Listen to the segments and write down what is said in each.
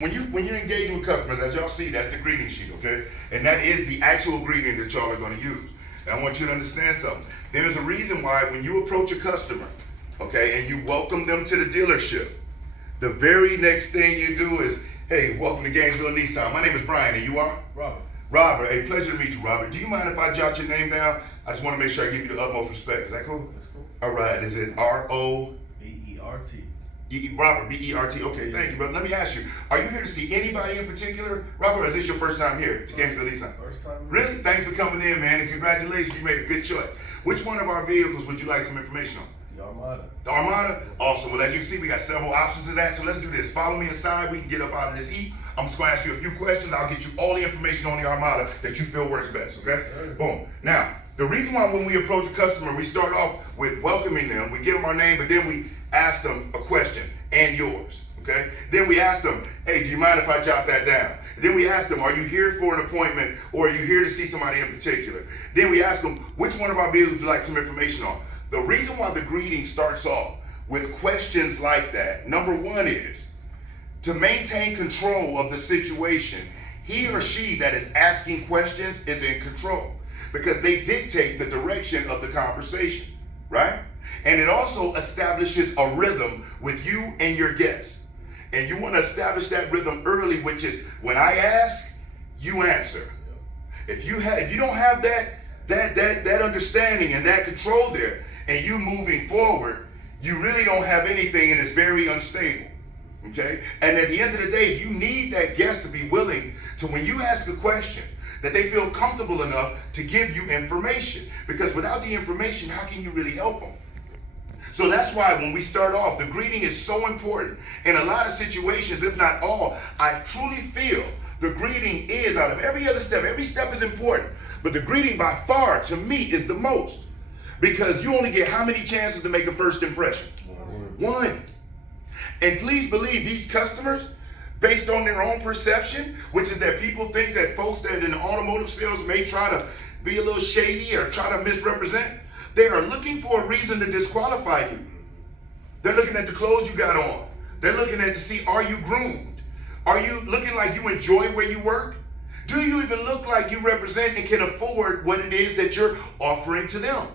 When you engage with customers, as y'all see, that's the greeting sheet, okay? And that is the actual greeting that y'all are going to use. And I want you to understand something. There's a reason why when you approach a customer, okay, and you welcome them to the dealership, the very next thing you do is, hey, welcome to Gainesville Nissan. My name is Brian, and you are? Robert. Robert, a pleasure to meet you, Robert. Do you mind if I jot your name down? I just want to make sure I give you the utmost respect. Is that cool? That's cool. All right. Is it R-O? B-E-R-T. Robert, B-E-R-T. Okay, thank you, brother. Let me ask you, are you here to see anybody in particular? Robert, or is this your first time here to Gainesville Nissan? First time. Really? Thanks for coming in, man, and congratulations. You made a good choice. Which one of our vehicles would you like some information on? The Armada. The Armada? Awesome. Well, as you can see, we got several options of that. So let's do this. Follow me inside. We can get up out of this heat. I'm just going to ask you a few questions. I'll get you all the information on the Armada that you feel works best, okay? Sure. Boom. Now, the reason why when we approach a customer, we start off with welcoming them. We give them our name, but then we ask them a question, and yours, okay? Then we ask them, hey, do you mind if I jot that down? Then we ask them, are you here for an appointment, or are you here to see somebody in particular? Then we ask them, which one of our vehicles would you like some information on? The reason why the greeting starts off with questions like that, number one is, to maintain control of the situation, he or she that is asking questions is in control because they dictate the direction of the conversation, right? And it also establishes a rhythm with you and your guests. And you want to establish that rhythm early, which is when I ask, you answer. If you don't have that understanding and that control there, and you moving forward, you really don't have anything, and it's very unstable. Okay? And at the end of the day, you need that guest to be willing to, when you ask a question, that they feel comfortable enough to give you information. Because without the information, how can you really help them? So that's why when we start off, the greeting is so important. In a lot of situations, if not all, I truly feel the greeting is, out of every step is important. But the greeting by far, to me, is the most. Because you only get how many chances to make a first impression? One. And please believe these customers, based on their own perception, which is that people think that folks that in the automotive sales may try to be a little shady or try to misrepresent, they are looking for a reason to disqualify you. They're looking at the clothes you got on. They're looking at to see, are you groomed? Are you looking like you enjoy where you work? Do you even look like you represent and can afford what it is that you're offering to them?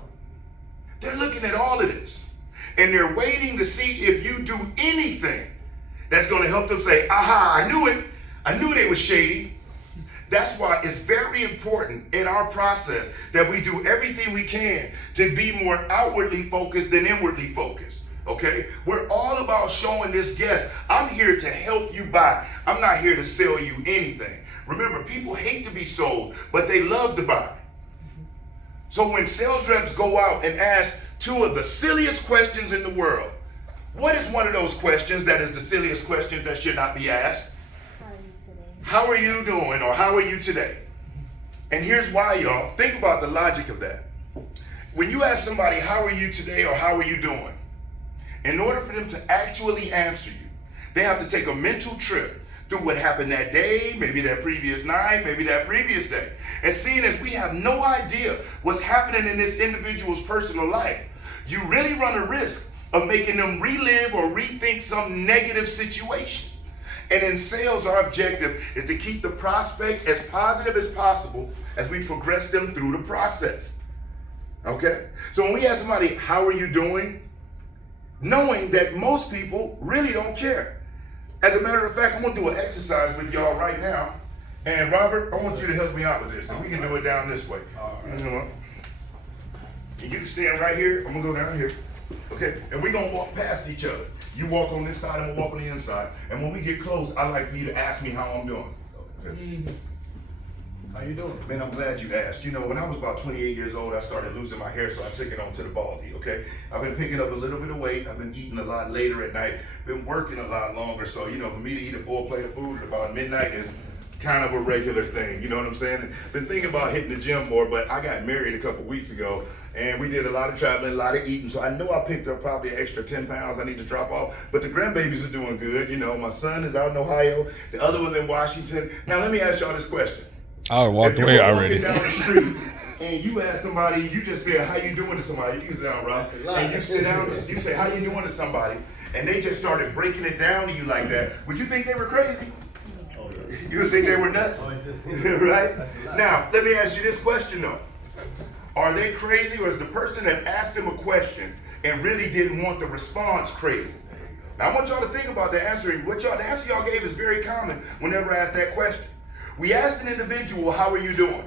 They're looking at all of this. And they're waiting to see if you do anything that's going to help them say, aha, I knew it. I knew they was shady. That's why it's very important in our process that we do everything we can to be more outwardly focused than inwardly focused. Okay? We're all about showing this guest, I'm here to help you buy. I'm not here to sell you anything. Remember, people hate to be sold, but they love to buy. So when sales reps go out and ask two of the silliest questions in the world, what is one of those questions that is the silliest question that should not be asked? How are you doing, or how are you today? And here's why, y'all. Think about the logic of that. When you ask somebody, how are you today, or how are you doing? In order for them to actually answer you, they have to take a mental trip through what happened that day, maybe that previous night, maybe that previous day. And seeing as we have no idea what's happening in this individual's personal life, you really run a risk of making them relive or rethink some negative situation. And in sales, our objective is to keep the prospect as positive as possible as we progress them through the process. Okay? So when we ask somebody, how are you doing? Knowing that most people really don't care. As a matter of fact, I'm going to do an exercise with y'all right now. And Robert, I want you to help me out with this. And we can do it down this way. You know what? And you can stand right here. I'm going to go down here. Okay? And we're going to walk past each other. You walk on this side, I'm going to walk on the inside. And when we get close, I'd like for you to ask me how I'm doing. Okay? How you doing? Man, I'm glad you asked. You know, when I was about 28 years old, I started losing my hair, so I took it on to the baldy, okay? I've been picking up a little bit of weight. I've been eating a lot later at night. Been working a lot longer. So, you know, for me to eat a full plate of food at about midnight is kind of a regular thing. You know what I'm saying? And been thinking about hitting the gym more, but I got married a couple weeks ago, and we did a lot of traveling, a lot of eating. So I know I picked up probably an extra 10 pounds I need to drop off. But the grandbabies are doing good. You know, my son is out in Ohio. The other one's in Washington. Now, let me ask y'all this question. I walked away already. If you're walking down the street and you ask somebody, you just say, how you doing to somebody? You can sit down, Rob. And you sit down, you say, how you doing to somebody? And they just started breaking it down to you like that. Would you think they were crazy? You would think they were nuts, right? Now, let me ask you this question though. Are they crazy, or is the person that asked them a question and really didn't want the response crazy? Now, I want y'all to think about the answer. And the answer y'all gave is very common whenever I ask that question. We asked an individual, how are you doing?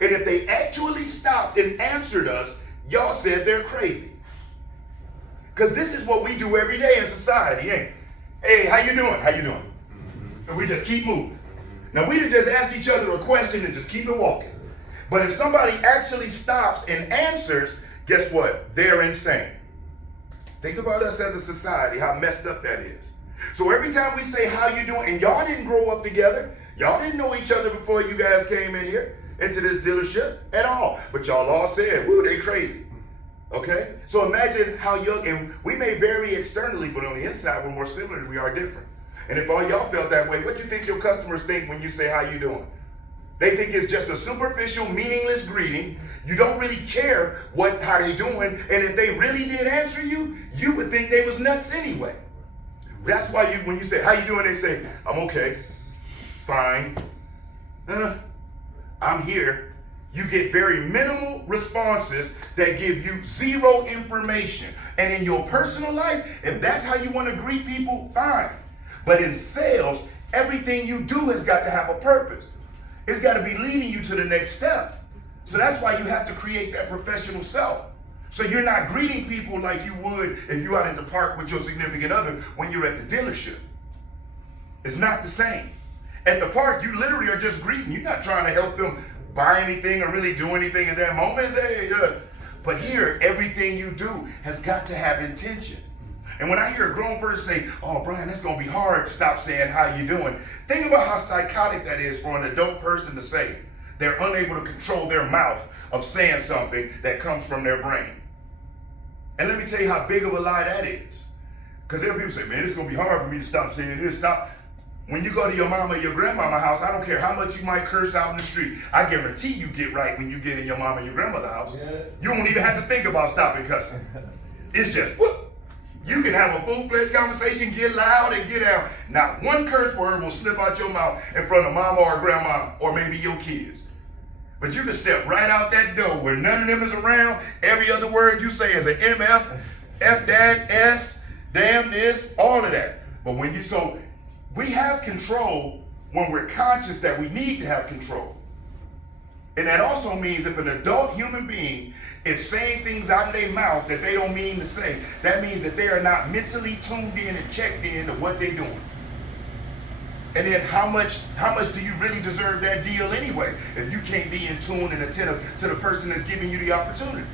And if they actually stopped and answered us, y'all said they're crazy. Because this is what we do every day in society, ain't it? Hey, how you doing? How you doing? And we just keep moving. Now, we done just asked each other a question and just keep it walking. But if somebody actually stops and answers, guess what? They're insane. Think about us as a society, how messed up that is. So every time we say, how you doing? And y'all didn't grow up together. Y'all didn't know each other before you guys came in here into this dealership at all. But y'all all said, woo, they crazy. Okay? So imagine how young, and we may vary externally, but on the inside, we're more similar than we are different. And if all y'all felt that way, what do you think your customers think when you say, how you doing? They think it's just a superficial, meaningless greeting. You don't really care how they doing. And if they really did answer you, you would think they was nuts anyway. That's why when you say, how you doing? They say, I'm okay, fine, I'm here. You get very minimal responses that give you zero information. And in your personal life, if that's how you want to greet people, fine. But in sales, everything you do has got to have a purpose. It's got to be leading you to the next step. So that's why you have to create that professional self. So you're not greeting people like you would if you're out at the park with your significant other when you're at the dealership. It's not the same. At the park, you literally are just greeting. You're not trying to help them buy anything or really do anything at that moment. But here, everything you do has got to have intention. And when I hear a grown person say, oh, Brian, that's going to be hard, stop saying how you doing. Think about how psychotic that is for an adult person to say. They're unable to control their mouth of saying something that comes from their brain. And let me tell you how big of a lie that is. Because there are people say, man, it's going to be hard for me to stop saying this. Stop. When you go to your mama or your grandmama house, I don't care how much you might curse out in the street. I guarantee you get right when you get in your mama and your grandmother's house. Yeah. You won't even have to think about stopping cussing. It's just, whoop. You can have a full-fledged conversation, get loud and get out. Not one curse word will slip out your mouth in front of mama or grandma or maybe your kids. But you can step right out that door where none of them is around. Every other word you say is an MF, F that, S, damn this, all of that. But so we have control when we're conscious that we need to have control. And that also means if an adult human being is saying things out of their mouth that they don't mean to say, that means that they are not mentally tuned in and checked in to what they're doing. And then how much do you really deserve that deal anyway if you can't be in tune and attentive to the person that's giving you the opportunity?